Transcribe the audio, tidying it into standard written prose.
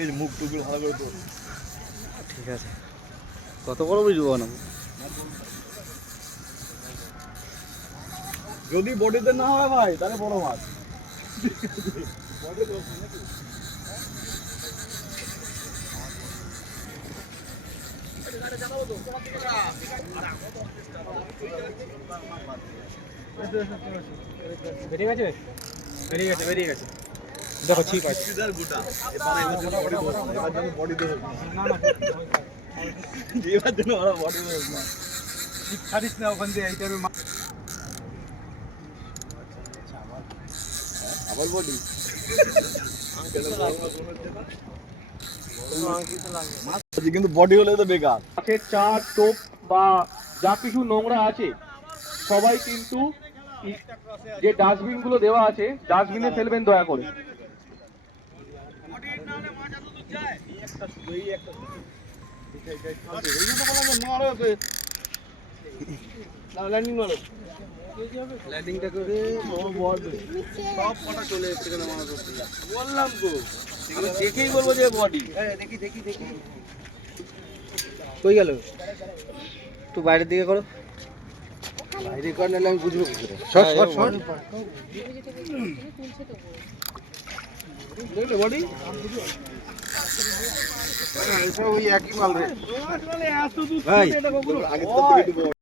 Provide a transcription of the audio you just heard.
এই মুখ টুকগুলো ভালো করে তো। ঠিক আছে, কত বড় বুঝবো না? যদি বডিতে না হয় ভাই তাহলে বড় মাছ। বেরিয়ে গেছে, বেরিয়ে গেছে, বেরিয়ে গেছে। দেখো ঠিক আছে। এবার জন্য ওরা বডি না ছাড়িস না ওখান দিয়ে, এই টাইমে আবার বডি কিন্তু বডি হলে তো বেকার। মাছের চার টোপ বা যা কিছু নোংরা আছে সবাই কিন্তু যে ডাস্টবিন গুলো দেওয়া আছে ডাস্টবিনে ফেলবেন দয়া করে। ল্যান্ডিংটা করে সব কটা চলে এসছে কেন মানুষ বললাম তো আমি দেখেই বলবো যে বডি। দেখি দেখি দেখি কই গেল? একটু বাইরের দিকে করো। বাইরে কর, নাহলে আমি বুঝবো কি করে। শর্ট শর্ট শর্ট দেখলে বডি ওই একই মাল রে ভাই ভাই। আগে তো